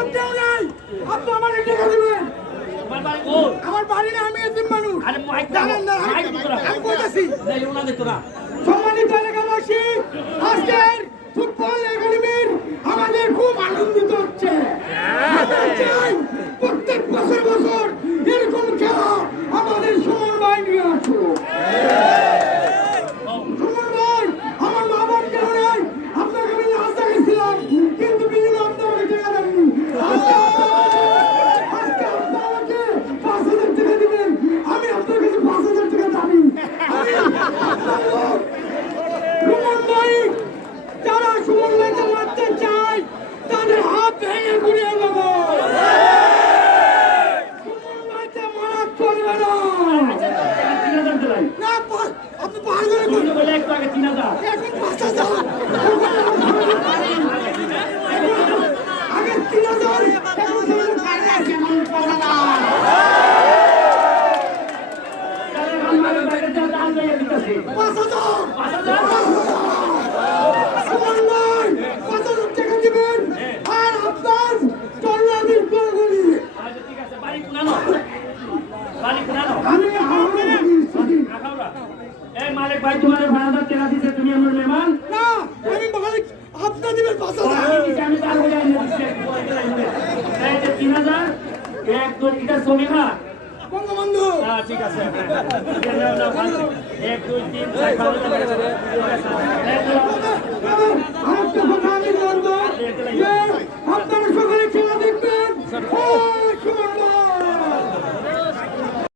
বাপ কেউ নাই, আপনি আমার টাকা দিবেন। আমার বাড়ি না, আমি এতিম মানুষ। জানেন না, আমি কইতাছি। সম্মানিত এলাকাবাসী, আজকের ফুটবল একাডেমির আমাদের খুব আনন্দিত হচ্ছে। আমরা চাই প্রত্যেক বছর বছর এরকম খেলা আমাদের সুমন ভাই নিয়ে আসুক। সুমন ভাই, আমার মা বোন কেউ নাই, আপনাকে আমি নাস্তা গেছিলাম, কিন্তু বিভিন্ন আপনাকে টাকা দেননি। আজকে আপনি আমাকে 5,000 টাকা দিবেন, আমি আপনার কাছে 5,000 টাকা দাবি। সুমন ভাই, যারা সুমন ভাইকে মারতে চায় তাদের হাত ভেঙে ঘুরিয়ে দেব। সুমন ভাইকে মারা চলবে না। না, আপনি 5,000 এখন 5,000, আগে 3,000, এখন 5,000। সুমন ভাই 5,000 টাকা দিবেন, আর আপনার টর্নামেন্ট করি। আমি মালিক ভাই তোমার ভাড়াদার টাকা দিতে তুমি আমার মেহমান না, আমি মালিক, আপনি দিবেন 5,000। আমি তার বলে এই যে 3,000 এক দুই এটা ছবি না বঙ্গবন্ধু। ঠিক আছে 1 2 3 4 আমি